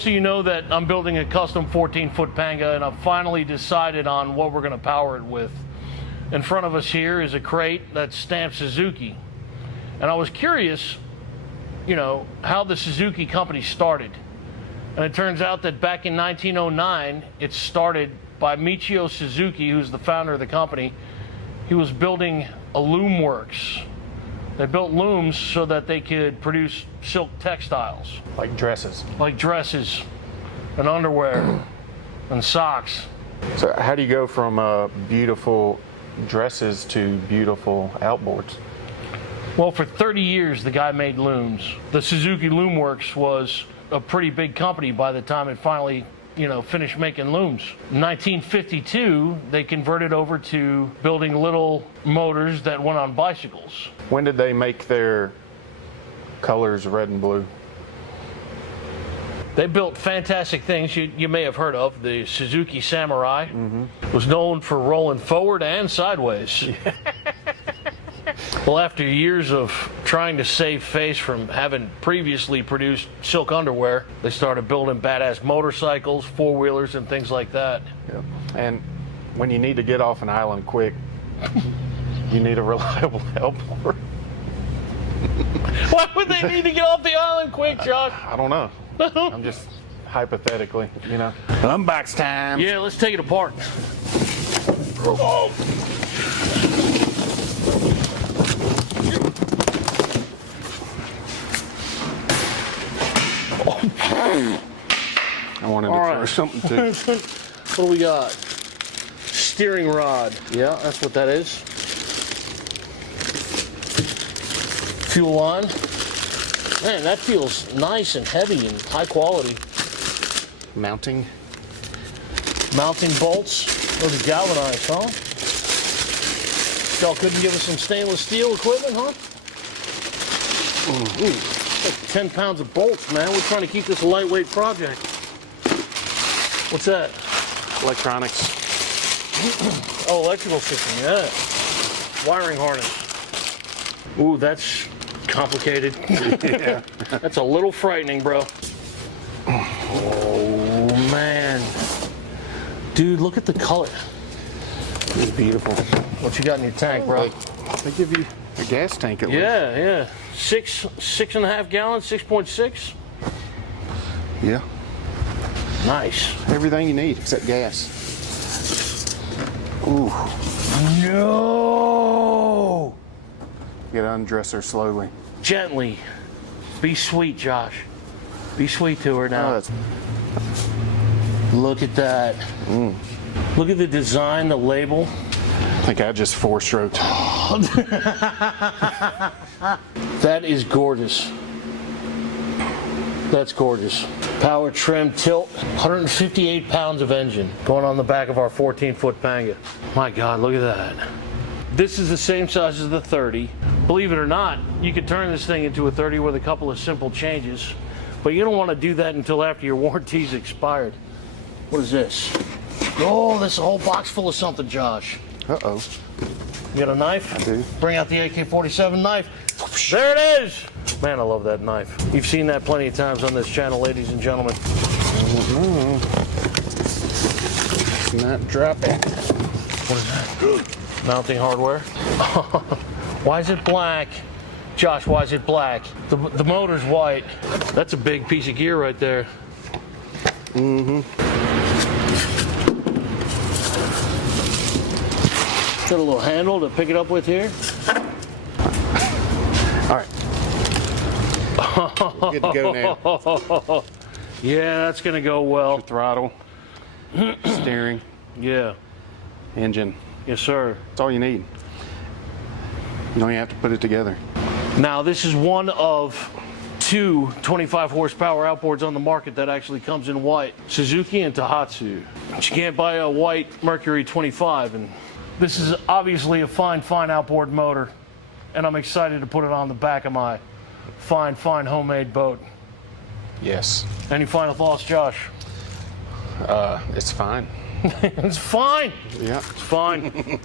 Most of you know that I'm building a custom 14-foot Panga, and I've finally decided on what we're going to power it with. In front of us here is a crate that's stamped Suzuki. And I was curious, you know, how the Suzuki company started. And it turns out that back in 1909, it started by Michio Suzuki, who's the founder of the company. He was building a loom works. They built looms so that they could produce silk textiles. Like dresses. Like dresses and underwear and socks. So how do you go from beautiful dresses to beautiful outboards? Well, for 30 years, the guy made looms. The Suzuki Loom Works was a pretty big company by the time it finally, you know, finished making looms. In 1952, they converted over to building little motors that went on bicycles. When did they make their colors red and blue? They built fantastic things you may have heard of. The Suzuki Samurai was known for rolling forward and sideways. Well, after years of trying to save face from having previously produced silk underwear, they started building badass motorcycles, four-wheelers, and things like that. Yep. And when you need to get off an island quick, you need a reliable outboard. Why would they need to get off the island quick, Josh? I don't know. I'm just hypothetically, you know. Unbox time. Yeah, let's take it apart. Oh. I wanted to throw something too. What do we got? Steering rod. Yeah, that's what that is. Fuel line. Man, that feels nice and heavy and high quality. Mounting bolts. Those are galvanized, huh? Y'all couldn't give us some stainless steel equipment, huh? Ooh, like 10 pounds of bolts, man. We're trying to keep this a lightweight project. What's that? Electronics. Oh, electrical system, yeah. Wiring harness. Ooh, that's complicated. Yeah. That's a little frightening, bro. Oh, man. Dude, look at the color. It's beautiful. What you got in your tank, bro? They give you a gas tank at least. Yeah. 6.5 gallons, 6.6. Yeah. Nice. Everything you need except gas. Ooh. No! You gotta undress her slowly. Gently. Be sweet, Josh. Be sweet to her now. Oh, look at that. Look at the design, the label. I think I just four-stroked. That is gorgeous. That's gorgeous. Power trim tilt, 158 pounds of engine going on the back of our 14-foot Panga. My God, look at that. This is the same size as the 30. Believe it or not, you could turn this thing into a 30 with a couple of simple changes, but you don't want to do that until after your warranty's expired. What is this? Oh, this is a whole box full of something, Josh. Uh-oh. You got a knife? I do. Bring out the AK-47 knife. There it is! Man, I love that knife. You've seen that plenty of times on this channel, ladies and gentlemen. Not dropping. What is that? Mounting hardware. Why is it black? Josh, why is it black? The motor's white. That's a big piece of gear right there. Got a little handle to pick it up with here. All right. Good to go now. Yeah, that's gonna go well. Throttle, steering, Yeah. engine. Yes, sir. That's all you need. You don't even have to put it together. Now, this is one of two 25 horsepower outboards on the market that actually comes in white. Suzuki and Tohatsu. But you can't buy a white Mercury 25, and this is obviously a fine outboard motor, and I'm excited to put it on the back of my fine homemade boat. Yes. Any final thoughts, Josh? It's fine. It's fine. Yeah. It's fine.